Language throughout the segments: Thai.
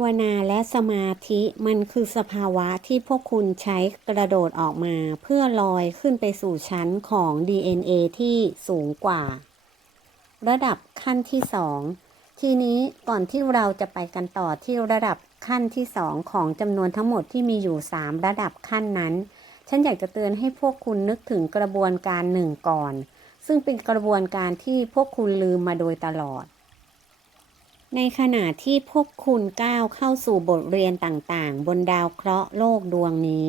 าวนาและสมาธิมันคือสภาวะที่พวกคุณใช้กระโดดออกมา เพื่อลอยขึ้นไปสู่ชั้นของ DNA ที่สูงกว่า ระดับขั้นที่สองทีนี้ก่อนที่เราจะไปกันต่อที่ระดับขั้นที่สองของจำนวนทั้งหมดที่มีอยู่ 3 ระดับขั้นนั้น ฉันอยากจะเตือนให้พวกคุณนึกถึงกระบวนการหนึ่งก่อน ซึ่งเป็นกระบวนการที่พวกคุณลืมมาโดยตลอด ในขณะที่พวกคุณก้าวเข้าสู่บทเรียนต่างๆ บนดาวเคราะห์โลกดวงนี้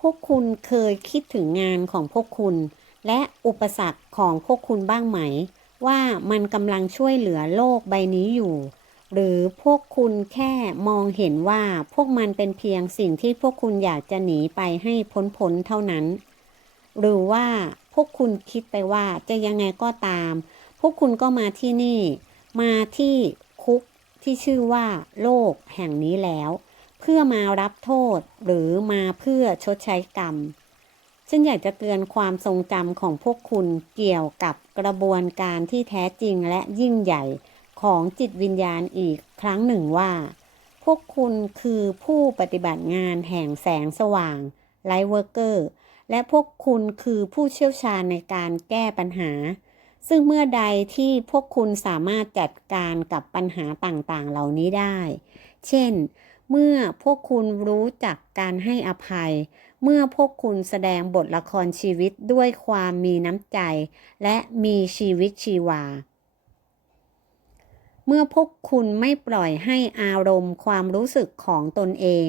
พวกคุณเคยคิดถึงงานของพวกคุณ และอุปสรรคของพวกคุณบ้างไหม ว่ามันกำลังช่วยเหลือโลกใบนี้อยู่ หรือพวกคุณแค่มองเห็นว่าพวกมันเป็นเพียงสิ่งที่พวกคุณอยากจะหนีไปให้พ้นๆเท่านั้น หรือว่าพวกคุณคิดไปว่าจะยังไงก็ตาม พวกคุณก็มาที่นี่ มาที่ คุกที่ชื่อว่าโลกแห่งนี้แล้ว เพื่อมารับโทษหรือมาเพื่อชดใช้กรรม ฉันอยากจะเตือนความทรงจำของพวกคุณเกี่ยวกับกระบวนการที่แท้จริงและยิ่งใหญ่ของจิตวิญญาณอีกครั้งหนึ่งว่า พวกคุณคือผู้ปฏิบัติงานแห่งแสงสว่างไลท์เวอร์เกอร์และพวกคุณคือผู้เชี่ยวชาญในการแก้ปัญหา ซึ่งเมื่อใดที่พวกคุณสามารถจัดการกับปัญหาต่างๆ เหล่านี้ได้ เช่น เมื่อพวกคุณรู้จักการให้อภัย เมื่อพวกคุณแสดงบทละครชีวิตด้วยความมีน้ำใจ และมีชีวิตชีวา เมื่อพวกคุณไม่ปล่อยให้อารมณ์ความรู้สึกของตนเอง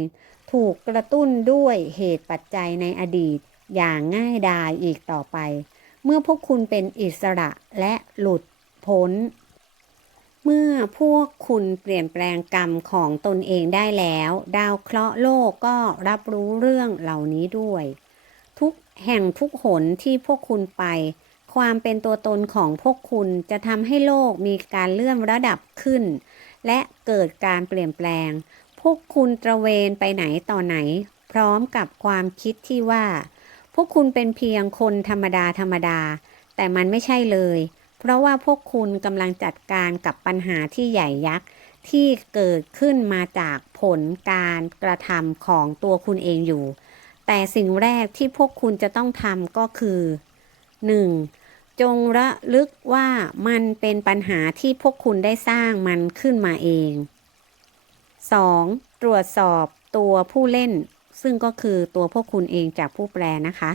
ถูกกระตุ้นด้วยเหตุปัจจัยในอดีตอย่างง่ายดายอีกต่อไป เมื่อพวกคุณเป็นอิสระและหลุดพ้น เมื่อพวกคุณเปลี่ยนแปลงกรรมของตนเองได้แล้ว ดาวเคราะห์โลกก็รับรู้เรื่องเหล่านี้ด้วย ทุกแห่งทุกหนที่พวกคุณไป ความเป็นตัวตนของพวกคุณจะทำให้โลกมีการเลื่อนระดับขึ้น และเกิดการเปลี่ยนแปลง พวกคุณตระเวนไปไหนต่อไหน พร้อมกับความคิดที่ว่า พวกคุณเป็นเพียงคนธรรมดาธรรมดา แต่มันไม่ใช่เลย เพราะว่าพวกคุณกำลังจัดการกับปัญหาที่ใหญ่ยักษ์ที่เกิดขึ้นมาจากผลการกระทำของตัวคุณเองอยู่ แต่สิ่งแรกที่พวกคุณจะต้องทำก็คือ 1. จงระลึกว่ามันเป็นปัญหาที่พวกคุณได้สร้างมันขึ้นมาเอง 2. ตรวจสอบตัวผู้เล่น ซึ่งก็คือตัวพวกคุณเองจากผู้แปลนะคะ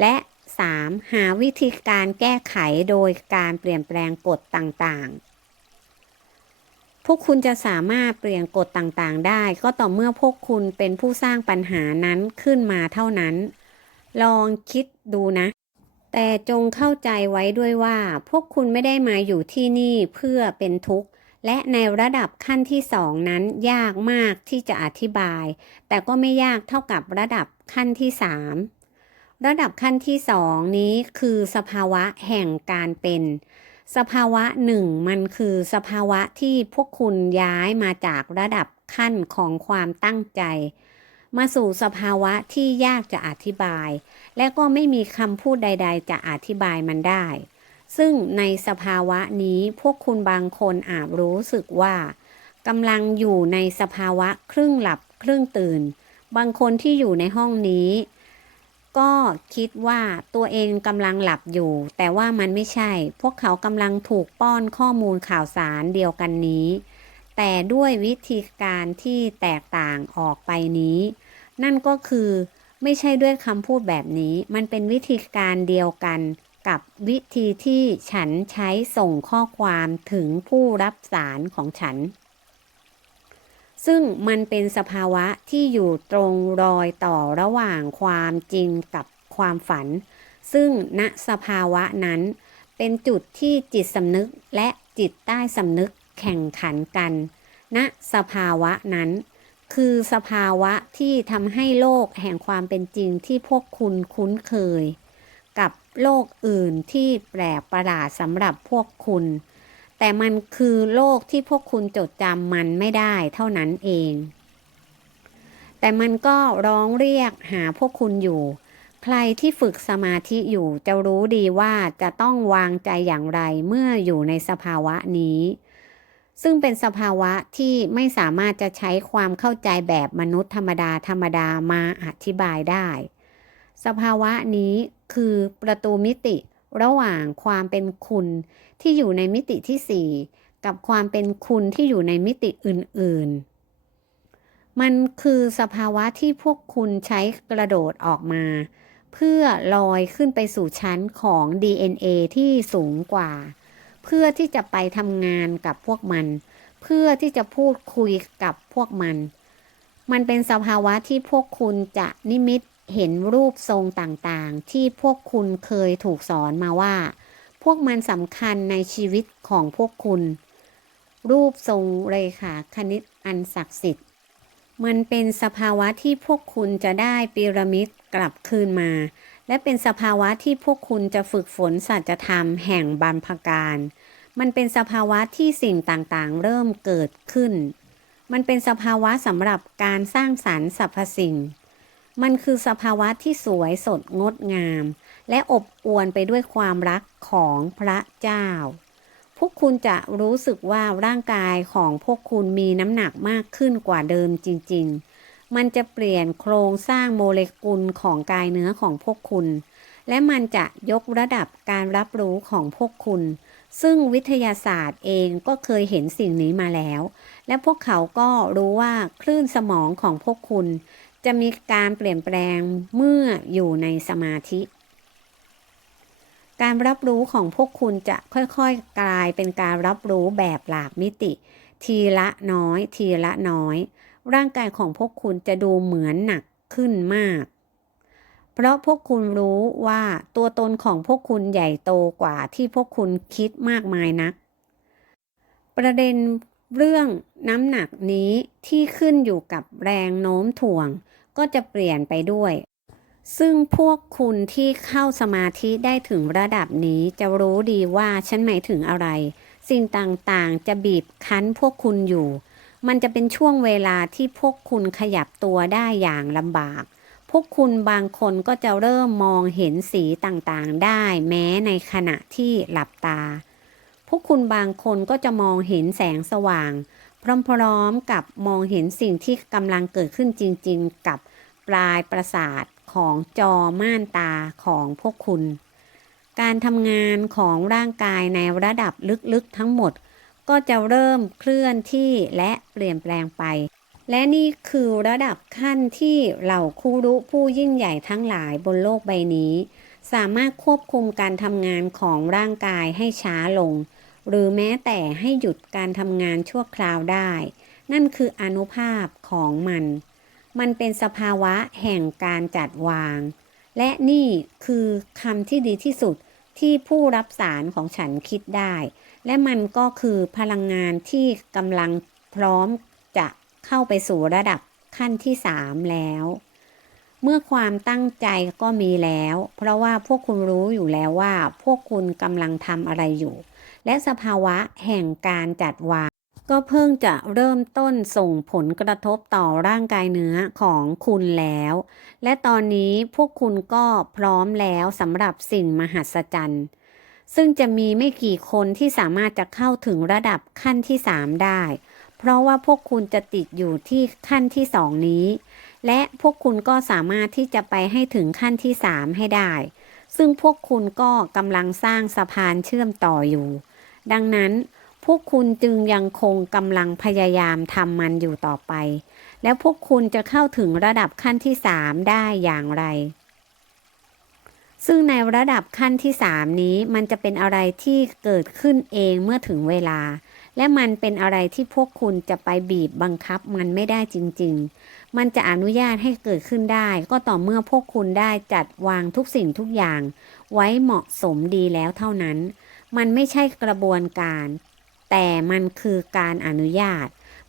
และ 3. หาวิธีการแก้ไขโดยการเปลี่ยนแปลงกฎต่างๆ พวกคุณจะสามารถเปลี่ยนกฎต่างๆ ได้ ก็ต่อเมื่อพวกคุณเป็นผู้สร้างปัญหานั้นขึ้นมาเท่านั้น ลองคิดดูนะ แต่จงเข้าใจไว้ด้วยว่า พวกคุณไม่ได้มาอยู่ที่นี่เพื่อเป็นทุกข์ และในระดับขั้นที่สองนั้นยากมากที่จะอธิบาย แต่ก็ไม่ยากเท่ากับระดับขั้นที่สามระดับขั้นที่สองนี้คือสภาวะแห่งการเป็น สภาวะหนึ่งมันคือสภาวะที่พวกคุณย้ายมาจากระดับขั้นของความตั้งใจ มาสู่สภาวะที่ยากจะอธิบาย และก็ไม่มีคำพูดใด ๆ จะอธิบายมันได้ ซึ่งในสภาวะนี้พวกคุณบางคนอาจรู้สึกว่ากำลังอยู่ในสภาวะครึ่งหลับครึ่งตื่น บางคนที่อยู่ในห้องนี้ ก็คิดว่าตัวเองกำลังหลับอยู่ แต่ว่ามันไม่ใช่ พวกเขากำลังถูกป้อนข้อมูลข่าวสารเดียวกันนี้ แต่ด้วยวิธีการที่แตกต่างออกไปนี้ นั่นก็คือไม่ใช่ด้วยคำพูดแบบนี้ มันเป็นวิธีการเดียวกัน กับวิธีที่ฉันใช้ส่งข้อความถึงผู้รับสารของฉัน ซึ่งมันเป็นสภาวะที่อยู่ตรงรอยต่อระหว่างความจริงกับความฝัน ซึ่งณสภาวะนั้น เป็นจุดที่จิตสำนึกและจิตใต้สำนึกแข่งขันกัน ณสภาวะนั้น คือสภาวะที่ทำให้โลกแห่งความเป็นจริงที่พวกคุณคุ้นเคย กับ โลกอื่นที่แปลกประหลาดสำหรับพวกคุณ แต่มันคือโลกที่พวกคุณจดจำมันไม่ได้เท่านั้นเอง แต่มันก็ร้องเรียกหาพวกคุณอยู่ ใครที่ฝึกสมาธิอยู่จะรู้ดีว่าจะต้องวางใจอย่างไรเมื่ออยู่ในสภาวะนี้ ซึ่งเป็นสภาวะที่ไม่สามารถจะใช้ความเข้าใจแบบมนุษย์ธรรมดาธรรมดามาอธิบายได้ สภาวะนี้คือประตูมิติระหว่างความเป็นคุณที่อยู่ในมิติที่สี่กับความเป็นคุณที่อยู่ในมิติอื่น ๆ มันคือสภาวะที่พวกคุณใช้กระโดดออกมา เพื่อลอยขึ้นไปสู่ชั้นของ DNA ที่สูงกว่า เพื่อที่จะไปทำงานกับพวกมัน เพื่อที่จะพูดคุยกับพวกมัน มันเป็นสภาวะที่พวกคุณจะนิมิต เห็นรูปทรงต่างๆ ที่พวกคุณเคยถูกสอนมาว่า พวกมันสำคัญในชีวิตของพวกคุณ รูปทรงเรขาคณิตอันศักดิ์สิทธิ์ มันเป็นสภาวะที่พวกคุณจะได้พีระมิดกลับคืนมา และเป็นสภาวะที่พวกคุณจะฝึกฝนสัจธรรมแห่งบรรพการ มันเป็นสภาวะที่สิ่งต่างๆ เริ่มเกิดขึ้น มันเป็นสภาวะสำหรับการสร้างสรรค์สรรพสิ่ง มันคือสภาวะที่สวยสดงดงาม และอบอวลไปด้วยความรักของพระเจ้า พวกคุณจะรู้สึกว่าร่างกายของพวกคุณมีน้ำหนักมากขึ้นกว่าเดิมจริง ๆ มันจะเปลี่ยนโครงสร้างโมเลกุลของกายเนื้อของพวกคุณ และมันจะยกระดับการรับรู้ของพวกคุณ ซึ่งวิทยาศาสตร์เองก็เคยเห็นสิ่งนี้มาแล้ว และพวกเขาก็รู้ว่าคลื่นสมองของพวกคุณ จะมีการเปลี่ยนแปลงเมื่ออยู่ในสมาธิ การรับรู้ของพวกคุณจะค่อยๆ กลายเป็นการรับรู้แบบหลากมิติ ทีละน้อย ทีละน้อย ร่างกายของพวกคุณจะดูเหมือนหนักขึ้นมาก เพราะพวกคุณรู้ว่าตัวตนของพวกคุณใหญ่โตกว่าที่พวกคุณคิดมากมายนัก ประเด็นเรื่องน้ำหนักนี้ที่ขึ้นอยู่กับแรงโน้มถ่วง ก็จะเปลี่ยนไปด้วย ซึ่งพวกคุณที่เข้าสมาธิได้ถึงระดับนี้จะรู้ดีว่าฉันหมายถึงอะไร สิ่งต่างๆ จะบีบคั้นพวกคุณอยู่ มันจะเป็นช่วงเวลาที่พวกคุณขยับตัวได้อย่างลำบาก พวกคุณบางคนก็จะเริ่มมองเห็นสีต่างๆ ได้แม้ในขณะที่หลับตา พวกคุณบางคนก็จะมองเห็นแสงสว่าง พร้อมๆกับมองเห็นสิ่งที่กำลังเกิดขึ้นจริงๆ กับปลายประสาทของจอม่านตาของพวกคุณ การทำงานของร่างกายในระดับลึกๆทั้งหมด ก็จะเริ่มเคลื่อนที่และเปลี่ยนแปลงไป และนี่คือระดับขั้นที่เหล่าครูรุผู้ยิ่งใหญ่ทั้งหลายบนโลกใบนี้ สามารถควบคุมการทำงานของร่างกายให้ช้าลง หรือแม้แต่ให้หยุดการทำงานชั่วคราวได้ นั่นคืออนุภาพของมัน มันเป็นสภาวะแห่งการจัดวาง และนี่คือคำที่ดีที่สุดที่ผู้รับสารของฉันคิดได้ และมันก็คือพลังงานที่กำลังพร้อมจะเข้าไปสู่ระดับขั้นที่สามแล้ว เมื่อความตั้งใจก็มีแล้ว เพราะว่าพวกคุณรู้อยู่แล้วว่า พวกคุณกำลังทำอะไรอยู่ และสภาวะแห่งการจัดวาง ก็เพิ่งจะเริ่มต้นส่งผลกระทบต่อร่างกายเนื้อของคุณแล้ว และตอนนี้พวกคุณก็พร้อมแล้วสำหรับสิ่งมหัศจรรย์ซึ่งจะมีไม่กี่คนที่สามารถจะเข้าถึงระดับขั้นที่ 3 ได้ เพราะว่าพวกคุณจะติดอยู่ที่ขั้นที่ 2 นี้ และพวกคุณก็สามารถที่จะไปให้ถึงขั้นที่ 3 ให้ได้ ซึ่งพวกคุณก็กำลังสร้างสะพานเชื่อมต่ออยู่ ดังนั้นพวกคุณจึงยังคงกำลังพยายามทำมันอยู่ต่อไป แล้วพวกคุณจะเข้าถึงระดับขั้นที่ 3 ได้อย่างไร ซึ่งในระดับขั้นที่ 3 นี้มันจะเป็นอะไรที่เกิดขึ้นเองเมื่อถึงเวลา และมันเป็นอะไรที่พวกคุณจะไปบีบบังคับมันไม่ได้จริง ๆ มันจะอนุญาตให้เกิดขึ้นได้ ก็ต่อเมื่อพวกคุณได้จัดวางทุกสิ่งทุกอย่าง ไว้เหมาะสมดีแล้วเท่านั้น มันไม่ใช่กระบวนการ แต่มันคือการอนุญาต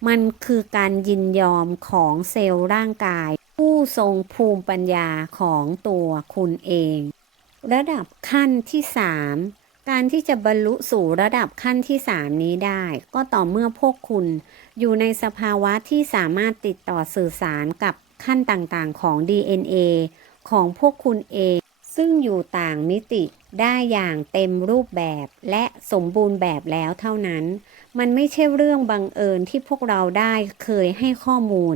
มันคือการยินยอมของเซลล์ร่างกาย ผู้ทรงภูมิปัญญาของตัวคุณเอง ระดับขั้นที่ 3 การที่จะบรรลุสู่ระดับขั้นที่ 3 นี้ได้ ก็ต่อเมื่อพวกคุณอยู่ในสภาวะที่สามารถติดต่อสื่อสารกับขั้นต่างๆของ DNA ของพวกคุณเอง ซึ่งอยู่ต่างมิติได้อย่างเต็มรูปแบบและสมบูรณ์แบบแล้วเท่านั้น มันไม่ใช่เรื่องบังเอิญที่พวกเราได้เคยให้ข้อมูล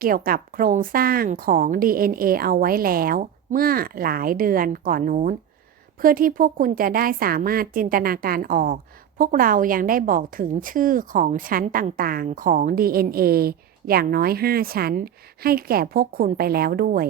เกี่ยวกับโครงสร้างของ DNA เอาไว้แล้ว เมื่อหลายเดือนก่อนนู้น เพื่อที่พวกคุณจะได้สามารถจินตนาการออก พวกเรายังได้บอกถึงชื่อของชั้นต่างๆของ DNA อย่างน้อย 5 ชั้น ให้แก่พวกคุณไปแล้วด้วย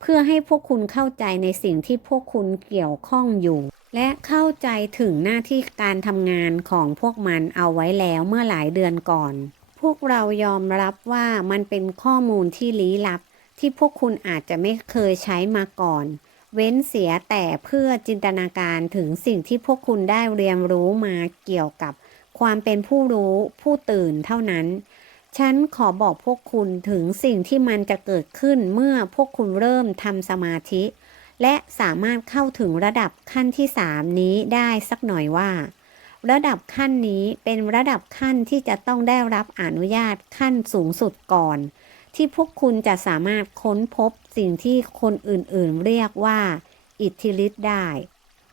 เพื่อให้พวกคุณเข้าใจในสิ่งที่พวกคุณเกี่ยวข้องอยู่ และเข้าใจถึงหน้าที่การทำงานของพวกมันเอาไว้แล้วเมื่อหลายเดือนก่อน พวกเรายอมรับว่ามันเป็นข้อมูลที่ลี้ลับ ที่พวกคุณอาจจะไม่เคยใช้มาก่อน เว้นเสียแต่เพื่อจินตนาการถึงสิ่งที่พวกคุณได้เรียนรู้มาเกี่ยวกับความเป็นผู้รู้ผู้ตื่นเท่านั้น ฉันขอบอกพวกคุณถึงสิ่งที่มันจะเกิดขึ้นเมื่อพวกคุณเริ่มทำสมาธิ และสามารถเข้าถึงระดับขั้นที่3นี้ได้สักหน่อยว่า ระดับขั้นนี้เป็นระดับขั้นที่จะต้องได้รับอนุญาตขั้นสูงสุดก่อน ที่พวกคุณจะสามารถค้นพบสิ่งที่คนอื่นๆ เรียกว่า อิทธิฤทธิ์ได้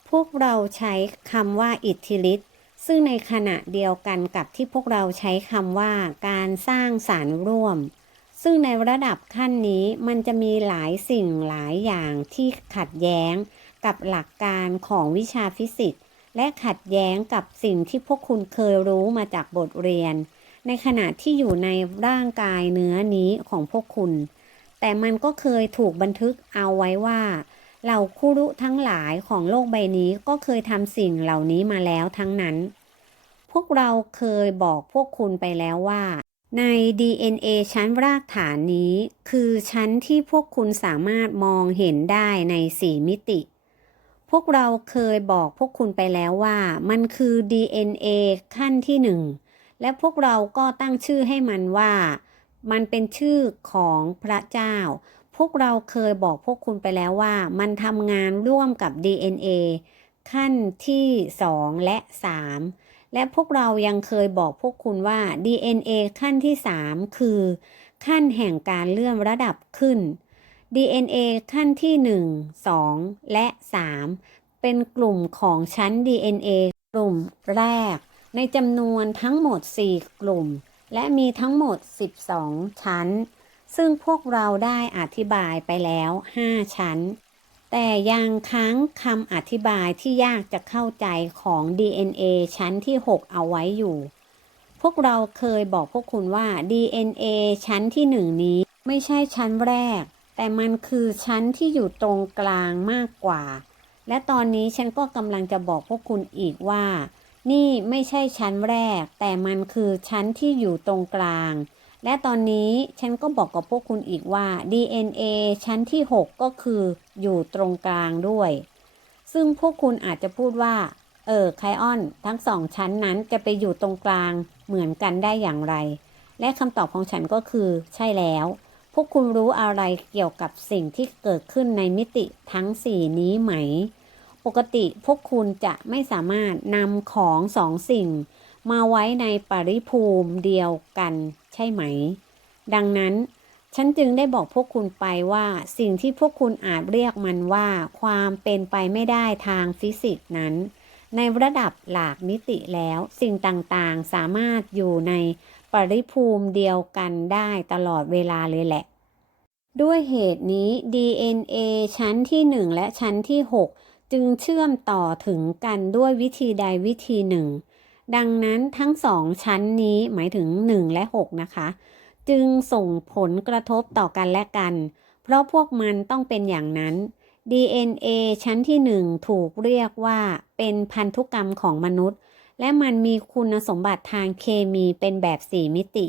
พวกเราใช้คำว่าอิทธิฤทธิ์ซึ่งในขณะเดียวกันกับที่พวกเราใช้คำว่าการสร้างสารร่วม ซึ่งในระดับขั้นนี้มันจะมีหลายสิ่งหลายอย่างที่ขัดแย้งกับหลักการของวิชาฟิสิกส์และขัดแย้งกับสิ่งที่พวกคุณเคยรู้มาจากบทเรียน ในขณะที่อยู่ในร่างกายเนื้อนี้ของพวกคุณ แต่มันก็เคยถูกบันทึกเอาไว้ว่าเหล่าคุรุทั้งหลายของโลกใบนี้ก็เคยทำสิ่งเหล่านี้มาแล้วทั้งนั้น พวกเราเคยบอกพวกคุณไปแล้วว่า ใน DNA ชั้นรากฐานนี้ คือชั้นที่พวกคุณสามารถมองเห็นได้ในสี่มิติ พวกเราเคยบอกพวกคุณไปแล้วว่า มันคือ DNA ขั้นที่หนึ่ง และพวกเราก็ตั้งชื่อให้มันว่า มันเป็นชื่อของพระเจ้า พวกเราเคยบอกพวกคุณไปแล้วว่า มันทำงานร่วมกับ DNA ขั้นที่ 2 และ 3 และพวกเรายังเคยบอกพวกคุณว่า DNA ขั้นที่ 3 คือ ขั้นแห่งการเลื่อนระดับขึ้น DNA ขั้นที่ 1 2 และ 3 เป็นกลุ่มของชั้น DNA กลุ่มแรก ในจำนวนทั้งหมด 4 กลุ่ม และมีทั้งหมด 12 ชั้น ซึ่งพวกเราได้อธิบายไปแล้ว 5 ชั้น แต่ยังค้างคำอธิบายที่ยากจะเข้าใจของ DNA ชั้นที่ 6 เอาไว้อยู่ พวกเราเคยบอกพวกคุณว่า DNA ชั้นที่ 1 นี้ไม่ใช่ชั้นแรก แต่มันคือชั้นที่อยู่ตรงกลางมากกว่า และตอนนี้ฉันก็กำลังจะบอกพวกคุณอีกว่า นี่ไม่ใช่ชั้นแรก แต่มันคือชั้นที่อยู่ตรงกลาง และตอนนี้ฉันก็บอกกับพวกคุณอีกว่า DNA ชั้นที่ 6 ก็คืออยู่ตรงกลางด้วย ซึ่งพวกคุณอาจจะพูดว่า เออไคออน ทั้งสองชั้นนั้นจะไปอยู่ตรงกลางเหมือนกันได้อย่างไร และคำตอบของฉันก็คือ ใช่แล้ว พวกคุณรู้อะไรเกี่ยวกับสิ่งที่เกิดขึ้นในมิติทั้ง 4 นี้ไหม ปกติพวกคุณจะไม่สามารถนำของสองสิ่ง มาไว้ในปริภูมิเดียวกันใช่ไหม ดังนั้น ฉันจึงได้บอกพวกคุณไปว่าสิ่งที่พวกคุณอาจเรียกมันว่าความเป็นไปไม่ได้ทางฟิสิกส์นั้น ในระดับหลากมิติแล้วสิ่งต่างๆสามารถอยู่ในปริภูมิเดียวกันได้ตลอดเวลาเลยแหละ ด้วยเหตุนี้ DNA ชั้นที่ 1 และชั้นที่ 6 จึงเชื่อมต่อถึงกันด้วยวิธีใดวิธีหนึ่ง ดังนั้นทั้งสองชั้นนี้หมายถึง 1 และ 6 นะคะ จึงส่งผลกระทบต่อกันและกัน เพราะพวกมันต้องเป็นอย่างนั้น DNA ชั้นที่ 1 ถูกเรียกว่าเป็นพันธุกรรมของมนุษย์ และมันมีคุณสมบัติทางเคมีเป็นแบบ 4 มิติ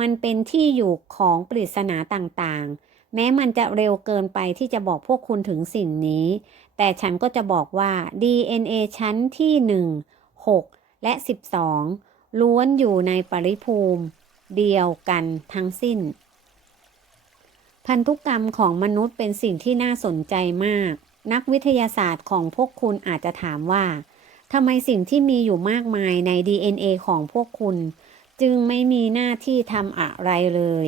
มันเป็นที่อยู่ของปริศนาต่างๆ แม้มันจะเร็วเกินไปที่จะบอกพวกคุณถึงสิ่งนี้ แต่ฉันก็จะบอกว่า DNA ชั้นที่ 1 6 และ 12 ล้วนอยู่ในปริภูมิเดียวกันทั้งสิ้น พันธุกรรมของมนุษย์เป็นสิ่งที่น่าสนใจมาก นักวิทยาศาสตร์ของพวกคุณอาจจะถามว่าทำไมสิ่งที่มีอยู่มากมายใน DNA ของพวกคุณ จึงไม่มีหน้าที่ทำอะไรเลย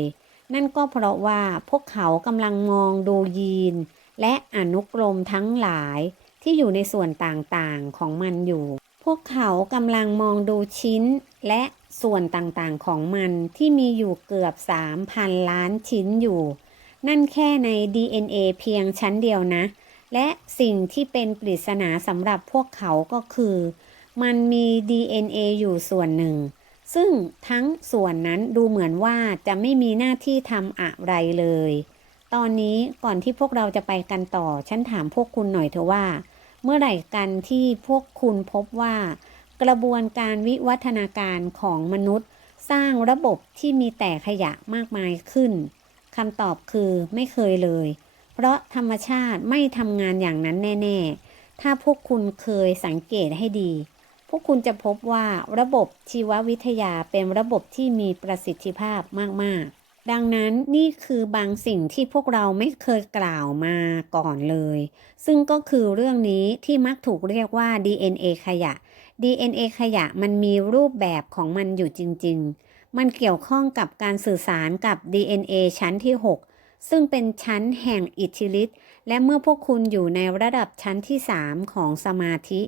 นั่นก็เพราะว่าพวกเขากำลังมองดูยีน และอนุกรมทั้งหลายที่อยู่ในส่วนต่างๆของมันอยู่ พวกเขากำลังมองดูชิ้นและส่วนต่างๆของมันที่มีอยู่เกือบ 3,000 ล้านชิ้นอยู่ นั่นแค่ใน DNA เพียงชั้นเดียวนะ และสิ่งที่เป็นปริศนาสำหรับพวกเขาก็คือ มันมี DNA อยู่ส่วนหนึ่ง ซึ่งทั้งส่วนนั้นดูเหมือนว่าจะไม่มีหน้าที่ทำอะไรเลย ตอนนี้ก่อนที่พวกเราจะไปกันต่อ ฉันถามพวกคุณหน่อยเถอะว่า เมื่อไหร่กันที่พวกคุณพบว่า กระบวนการวิวัฒนาการของมนุษย์ สร้างระบบที่มีแต่ขยะมากมายขึ้นคำตอบคือไม่เคยเลย เพราะธรรมชาติไม่ทำงานอย่างนั้นแน่ ๆ ถ้าพวกคุณเคยสังเกตให้ดี พวกคุณจะพบว่าระบบชีววิทยาเป็นระบบที่มีประสิทธิภาพมาก ๆ ดังนั้นนี่คือบางสิ่งที่พวกเราไม่เคยกล่าวมาก่อนเลย ซึ่งก็คือเรื่องนี้ที่มักถูกเรียกว่า DNA ขยะ DNA ขยะมันมีรูปแบบของมันอยู่จริง ๆ มันเกี่ยวข้องกับการสื่อสารกับ DNA ชั้นที่ 6 ซึ่งเป็นชั้นแห่งอิทธิฤทธิ์และเมื่อพวกคุณอยู่ในระดับชั้นที่ 3 ของสมาธิ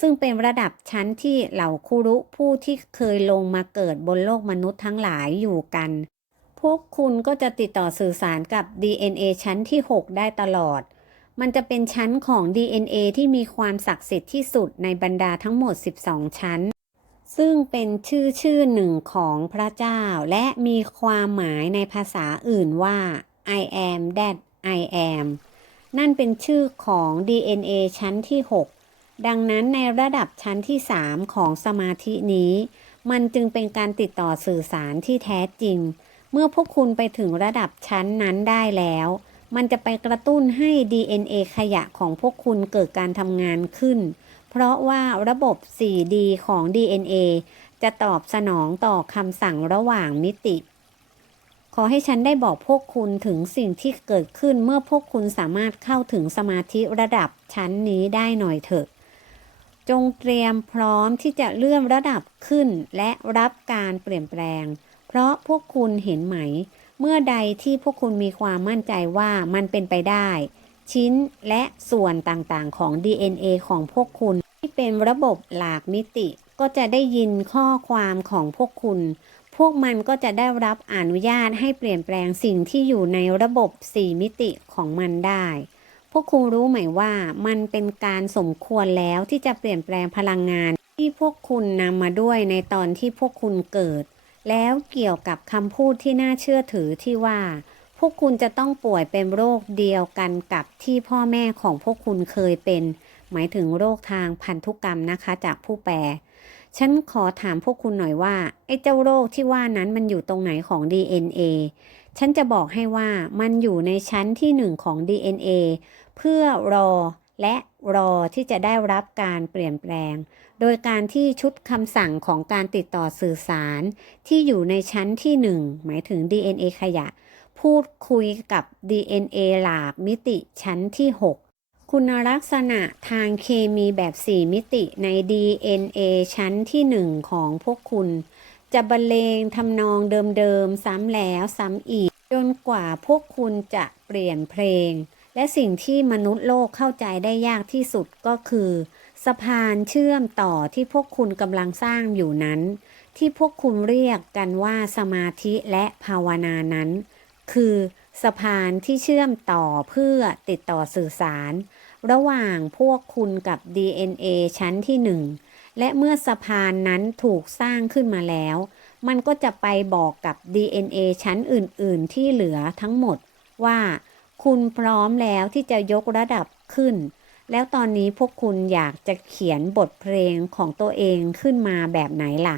ซึ่งเป็นระดับชั้นที่เหล่าคุรุผู้ที่เคยลงมาเกิดบนโลกมนุษย์ทั้งหลายอยู่กัน พวกคุณก็จะติดต่อสื่อสารกับ DNA ชั้นที่ 6 ได้ตลอด มันจะเป็นชั้นของ DNA ที่มีความศักดิ์สิทธิ์ที่สุดในบรรดาทั้งหมด 12 ชั้น ซึ่งเป็นชื่อชื่อหนึ่งของพระเจ้า และมีความหมายในภาษาอื่นว่า I am that I am นั่นเป็นชื่อของ DNA ชั้นที่ 6 ดังนั้นในระดับชั้นที่ 3 ของสมาธินี้ มันจึงเป็นการติดต่อสื่อสารที่แท้จริง เมื่อพวกคุณไปถึงระดับชั้นนั้นได้แล้ว มันจะไปกระตุ้นให้ DNA ขยะของพวกคุณเกิดการทำงานขึ้น เพราะว่าระบบ 4D ของ DNA จะตอบสนองต่อคำสั่งระหว่างมิติ ขอให้ฉันได้บอกพวกคุณถึงสิ่งที่เกิดขึ้นเมื่อพวกคุณสามารถเข้าถึงสมาธิระดับชั้นนี้ได้หน่อยเถอะ จงเตรียมพร้อมที่จะเลื่อนระดับขึ้นและรับการเปลี่ยนแปลง เพราะพวกคุณเห็นไหม เมื่อใดที่พวกคุณมีความมั่นใจว่ามันเป็นไปได้ ชิ้นและส่วนต่างๆของ DNA ของพวกคุณ ที่เป็นระบบหลากมิติ ก็จะได้ยินข้อความของพวกคุณ พวกมันก็จะได้รับอนุญาตให้เปลี่ยนแปลงสิ่งที่อยู่ในระบบ 4 มิติของมันได้ พวกคุณรู้ไหมว่ามันเป็นการสมควรแล้วที่จะเปลี่ยนแปลงพลังงานที่พวกคุณนำมาด้วยในตอนที่พวกคุณเกิด แล้วเกี่ยวกับคำพูดที่น่าเชื่อถือที่ว่า พวกคุณจะต้องป่วยเป็นโรคเดียวกันกับที่พ่อแม่ของพวกคุณเคยเป็น หมายถึงโรคทางพันธุกรรมนะคะ จากผู้แปลฉันขอถามพวกคุณหน่อยว่า ไอ้เจ้าโรคที่ว่านั้นมันอยู่ตรงไหนของ DNA ฉันจะบอกให้ว่ามันอยู่ในชั้นที่หนึ่งของ DNA เพื่อรอ และรอที่จะได้รับการเปลี่ยนแปลง โดยการที่ชุดคำสั่งของการติดต่อสื่อสาร ที่อยู่ในชั้นที่หนึ่งหมายถึง DNA ขยะ พูดคุยกับ DNA หลากมิติชั้นที่ 6 คุณลักษณะทางเคมีแบบ 4 มิติใน DNA ชั้นที่ 1 ของพวกคุณ จะบรรเลงทำนองเดิมๆ ซ้ำแล้วซ้ำอีก จนกว่าพวกคุณจะเปลี่ยนเพลง และสิ่งที่มนุษย์โลกเข้าใจได้ยากที่สุดก็คือ สะพานเชื่อมต่อที่พวกคุณกำลังสร้างอยู่นั้น ที่พวกคุณเรียกกันว่าสมาธิและภาวนานั้น คือสะพานที่เชื่อมต่อเพื่อติดต่อสื่อสาร ระหว่างพวกคุณกับ DNA ชั้นที่หนึ่งและเมื่อสะพานนั้นถูกสร้างขึ้นมาแล้ว มันก็จะไปบอกกับ DNA ชั้นอื่น ๆ ที่เหลือทั้งหมดว่า คุณพร้อมแล้วที่จะยกระดับขึ้น แล้วตอนนี้พวกคุณอยากจะเขียนบทเพลงของตัวเองขึ้นมาแบบไหนล่ะ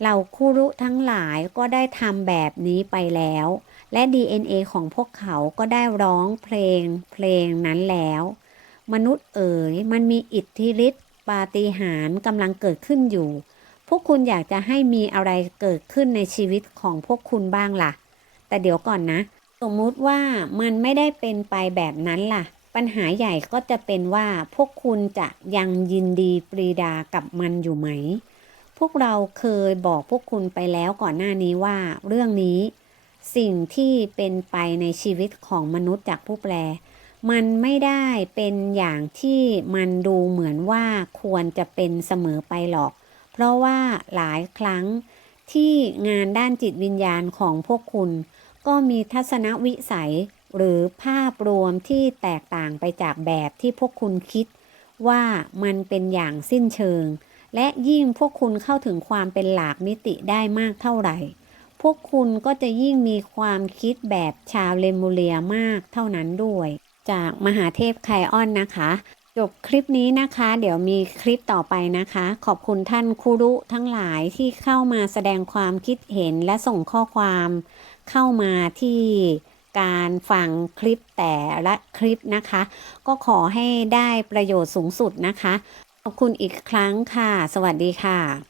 เหล่าคุรุทั้งหลายก็ได้ทำแบบนี้ไปแล้ว และ DNA ของพวกเขาก็ได้ร้องเพลงเพลงนั้นแล้ว มนุษย์เอ๋ยมันมีอิทธิฤทธิ์ปาฏิหาริย์กำลังเกิดขึ้นอยู่ พวกคุณอยากจะให้มีอะไรเกิดขึ้นในชีวิตของพวกคุณบ้างล่ะ แต่เดี๋ยวก่อนนะ สมมุติว่ามันไม่ได้เป็นไปแบบนั้นล่ะ ปัญหาใหญ่ก็จะเป็นว่าพวกคุณจะยังยินดีปรีดากับมันอยู่ไหม พวกเราเคยบอกพวกคุณไปแล้วก่อนหน้านี้ว่า เรื่องนี้ สิ่งที่เป็นไปในชีวิตของมนุษย์จากผู้แปล มันไม่ได้เป็นอย่างที่มันดูเหมือนว่าควรจะเป็นเสมอไปหรอก เพราะว่าหลายครั้งที่งานด้านจิตวิญญาณของพวกคุณ ก็มีทัศนวิสัยหรือภาพรวมที่แตกต่างไปจากแบบที่พวกคุณคิดว่ามันเป็นอย่างสิ้นเชิง และยิ่งพวกคุณเข้าถึงความเป็นหลากมิติได้มากเท่าไหร่ พวกคุณก็จะยิ่งมีความคิดแบบชาวเลมูเรียมากเท่านั้นด้วย จากมหาเทพไคออนนะคะ จบคลิปนี้นะคะ เดี๋ยวมีคลิปต่อไปนะคะ ขอบคุณท่านคุรุทั้งหลายที่เข้ามาแสดงความคิดเห็นและส่งข้อความ เข้ามาที่การฟังคลิปแต่ละคลิปนะคะ ก็ขอให้ได้ประโยชน์สูงสุดนะคะ ขอบคุณอีกครั้งค่ะ สวัสดีค่ะ